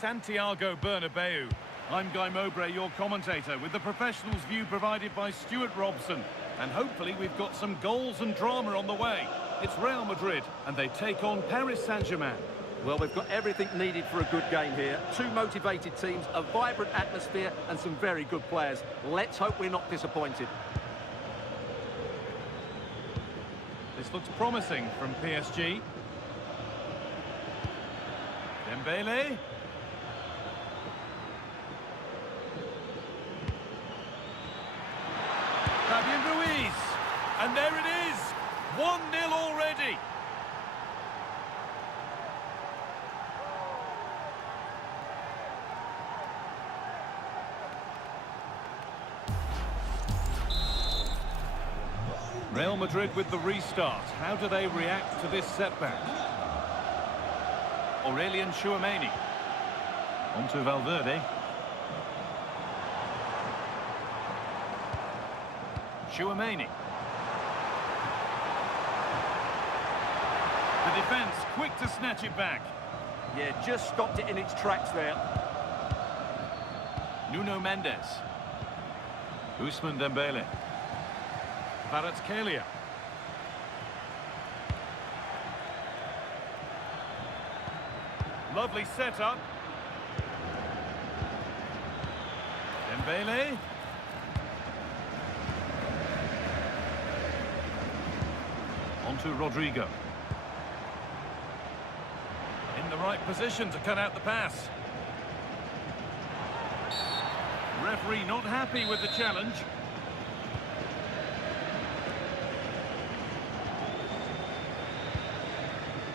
Santiago Bernabeu. I'm Guy Mowbray, your commentator, with the professionals' view provided by Stuart Robson. And hopefully we've got some goals and drama on the way. It's Real Madrid, and they take on Paris Saint-Germain. Well, we've got everything needed for a good game here. Two motivated teams, a vibrant atmosphere, and some very good players. Let's hope we're not disappointed. This looks promising from PSG. Dembele. Fabian Ruiz. And there it is. 1-0 already. Real Madrid with the restart. How do they react to this setback? Aurelien Tchouameni. On to Valverde. Tchouameni. The defence quick to snatch it back. Yeah, just stopped it in its tracks there. Nuno Mendes. Ousmane Dembele. Kvaratskhelia. Lovely setup. Dembele. On to Rodrigo. In the right position to cut out the pass. Referee not happy with the challenge.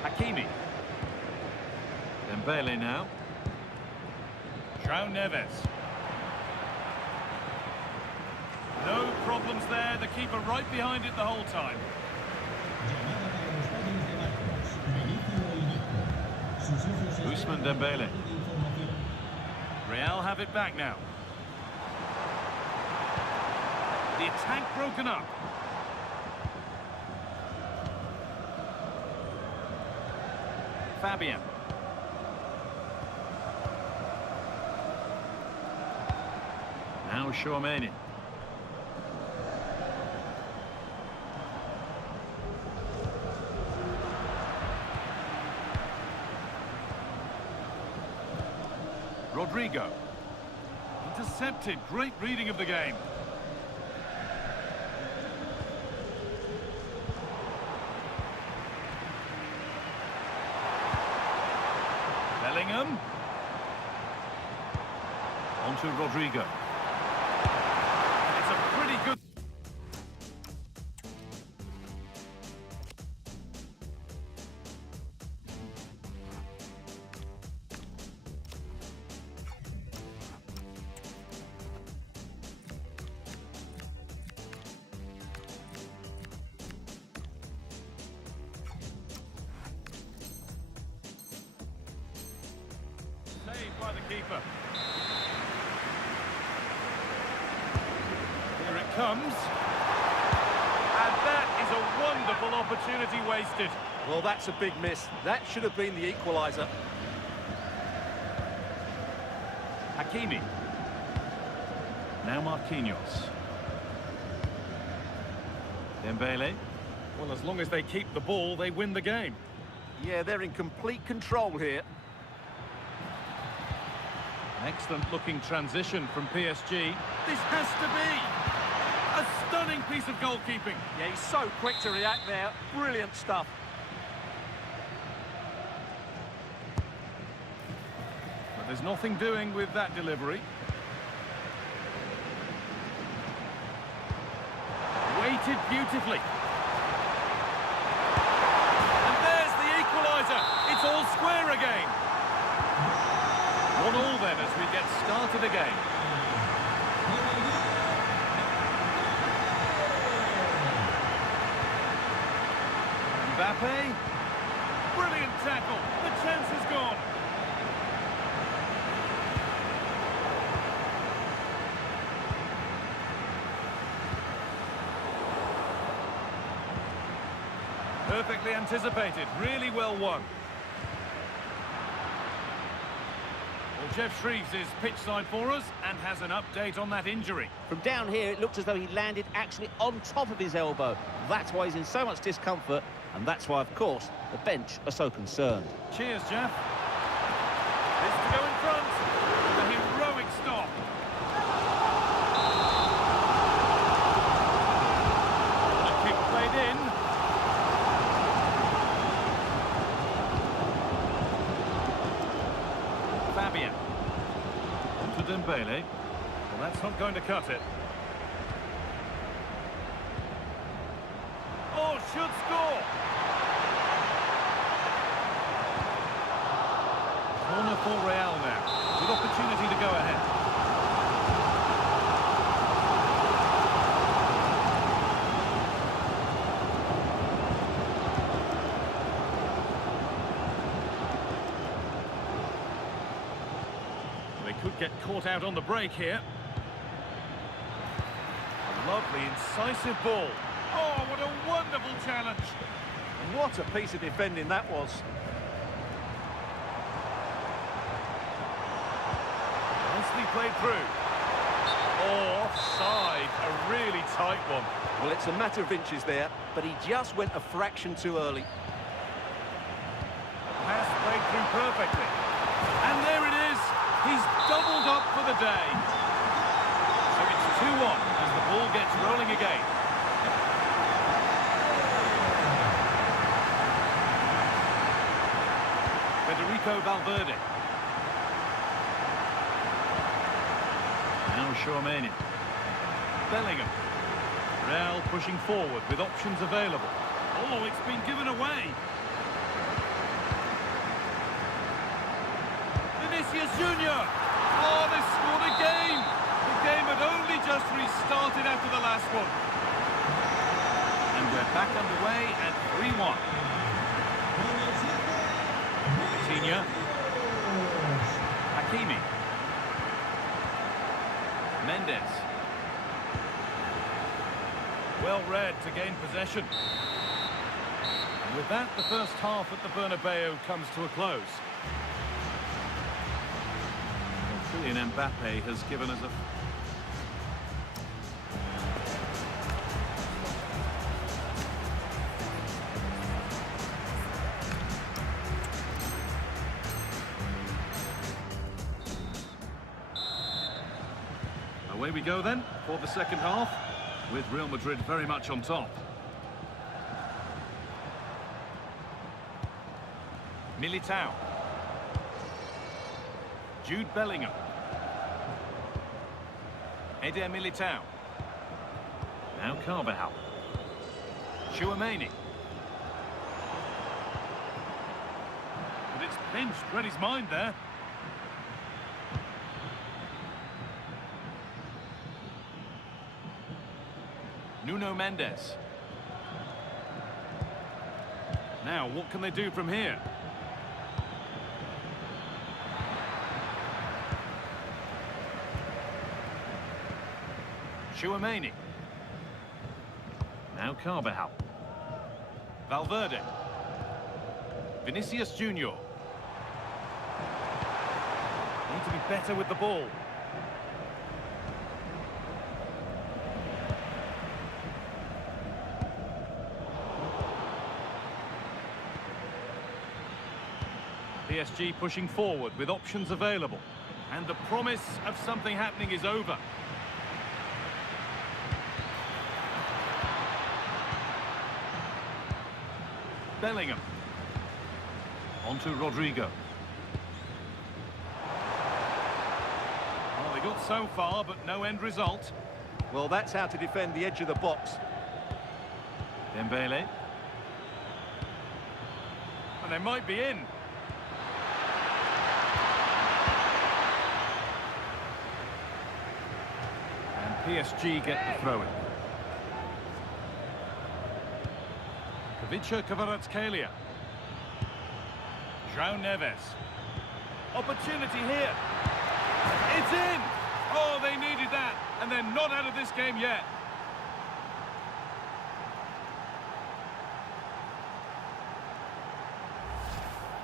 Hakimi. Dembele now. João Neves. No problems there, the keeper right behind it the whole time. Ousmane Dembele. Real have it back now. The attack broken up. Fabian. Now Tchouameni. Rodrigo. Intercepted. Great reading of the game. Bellingham. On to Rodrigo. It's a pretty good... Saved by the keeper. Here it comes. And that is a wonderful opportunity wasted. Well, that's a big miss. That should have been the equaliser. Hakimi. Now Marquinhos. Dembele. Well, as long as they keep the ball, they win the game. Yeah, they're in complete control here. Excellent looking transition from PSG. This has to be a stunning piece of goalkeeping. Yeah, he's so quick to react there. Brilliant stuff. But there's nothing doing with that delivery. Weighted beautifully. And there's the equaliser. It's all square again. 1-1 then as we get started again. Mbappe. Brilliant tackle. The chance is gone. Perfectly anticipated. Really well won. Jeff Shreves is pitch side for us and has an update on that injury. From down here, it looked as though he landed actually on top of his elbow. That's why he's in so much discomfort, and that's why, of course, the bench are so concerned. Cheers, Jeff. This to go in front. The heroic stop. A kick played in. Fabian. To Dembele. Well, that's not going to cut it. Oh, should score. Corner for Real now, with opportunity to go ahead. They could get caught out on the break here. A lovely, incisive ball. Oh, what a wonderful challenge. What a piece of defending that was. Nicely played through. Oh, offside. A really tight one. Well, it's a matter of inches there, but he just went a fraction too early. Pass played through perfectly. And there it is. He's doubled up for the day. So it's 2-1 as the ball gets rolling again. Federico Valverde. Now Tchouaméni. Bellingham. Real pushing forward with options available. Oh, it's been given away. Vinicius Junior. Oh, they scored again. The game had only just restarted after the last one. And we're back underway at 3-1. Coutinho. Hakimi. Mendes. Well read to gain possession. And with that, the first half at the Bernabeu comes to a close. Kylian Mbappe has given us a... Away we go then for the second half, with Real Madrid very much on top. Militao. Jude Bellingham. Eder Militao. Now Carvajal. Tchouaméni. But it's pinched, read his mind there. Nuno Mendes. Now, what can they do from here? Tchouaméni. Now Carvajal. Valverde. Vinicius Junior. Need to be better with the ball. PSG pushing forward with options available. And the promise of something happening is over. Bellingham. On to Rodrigo. Well, they got so far, but no end result. Well, that's how to defend the edge of the box. Dembele. And they might be in. PSG get the throw-in. Ivica Kvaratskhelia. João Neves. Opportunity here. It's in! Oh, they needed that, and they're not out of this game yet.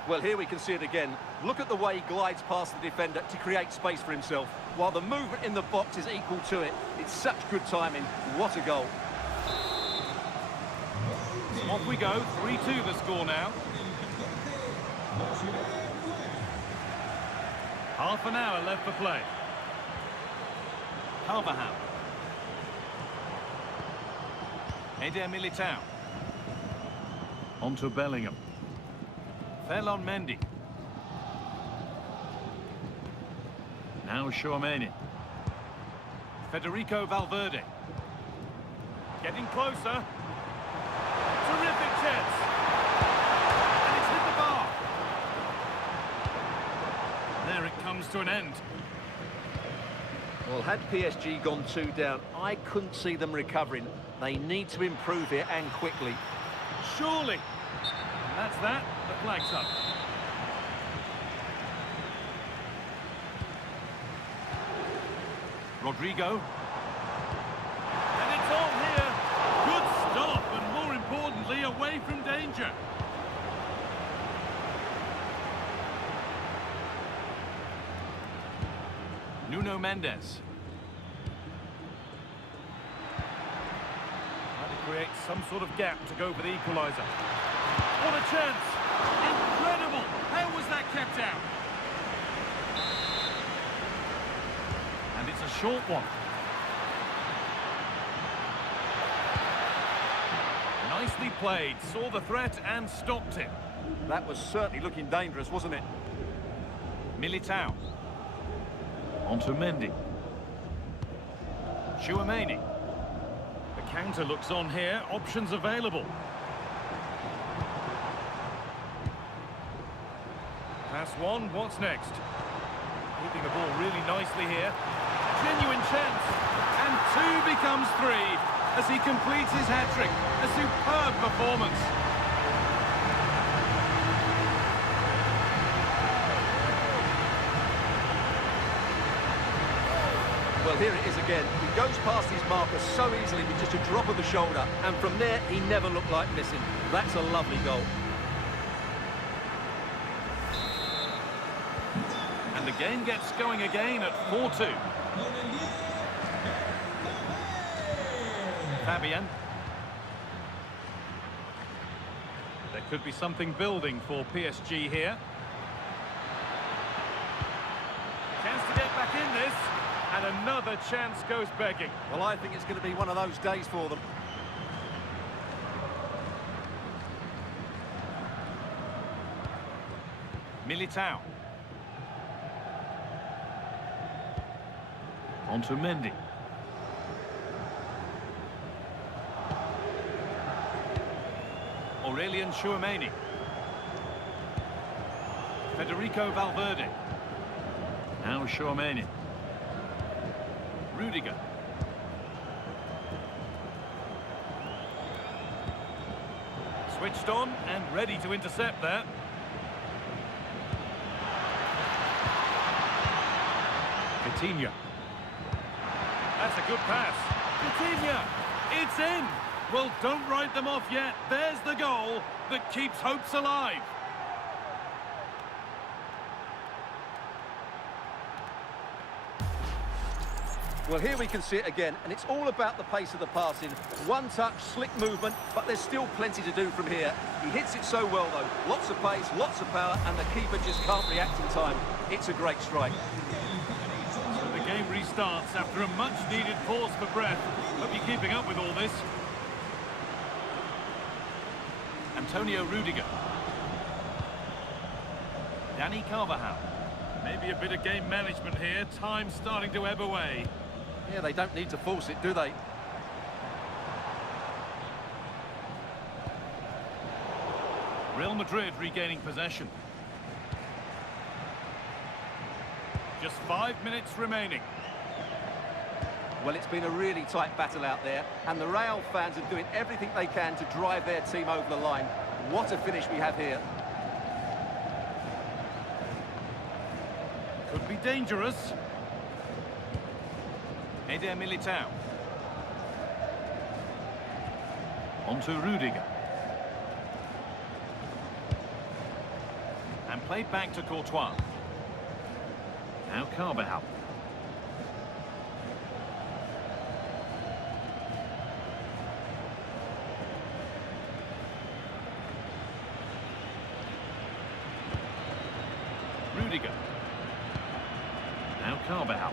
Well, here we can see it again. Look at the way he glides past the defender to create space for himself, while the movement in the box is equal to it. It's such good timing. What a goal. Off we go, 3-2 the score now. Half an hour left for play. Carvajal. Eder Militao. On to Bellingham. Ferland Mendy. Now Tchouaméni. Federico Valverde. Getting closer. Terrific chance. And it's hit the bar. There it comes to an end. Well, had PSG gone 2 down, I couldn't see them recovering. They need to improve here, and quickly. Surely. And that's that. The flag's up. Rodrigo. And it's on here. Good stop, and more importantly, away from danger. Nuno Mendes. Trying to create some sort of gap to go for the equaliser. What a chance! Incredible! How was that kept out? And it's a short one. Nicely played. Saw the threat and stopped it. That was certainly looking dangerous, wasn't it? Militao. On to Mendy. Tchouaméni. The counter looks on here. Options available. Pass one. What's next? Keeping the ball really nicely here. Genuine chance. And 2 becomes 3 as he completes his hat-trick. A superb performance. Well, here it is again. He goes past his marker so easily with just a drop of the shoulder, and from there, he never looked like missing. That's a lovely goal. And the game gets going again at 4-2. Fabian. There could be something building for PSG here. Chance to get back in this. And another chance goes begging. Well, I think it's going to be one of those days for them. Militao. On to Mendy. Aurélien Tchouaméni. Federico Valverde. Now Tchouaméni. Rudiger. Switched on and ready to intercept that. Coutinho. That's a good pass. Coutinho. It's in. Well, don't write them off yet. There's the goal that keeps hopes alive. Well, here we can see it again, and it's all about the pace of the passing. One touch, slick movement, but there's still plenty to do from here. He hits it so well, though. Lots of pace, lots of power, and the keeper just can't react in time. It's a great strike. So the game restarts after a much-needed pause for breath. Hope you're keeping up with all this. Antonio Rudiger. Dani Carvajal. Maybe a bit of game management here. Time starting to ebb away. Yeah, they don't need to force it, do they? Real Madrid regaining possession. Just 5 minutes remaining. Well, it's been a really tight battle out there, and the Real fans are doing everything they can to drive their team over the line. What a finish we have here. Could be dangerous. Eder Militao. On to Rudiger. Played back to Courtois. Now Carvajal. Rudiger. Now Carvajal.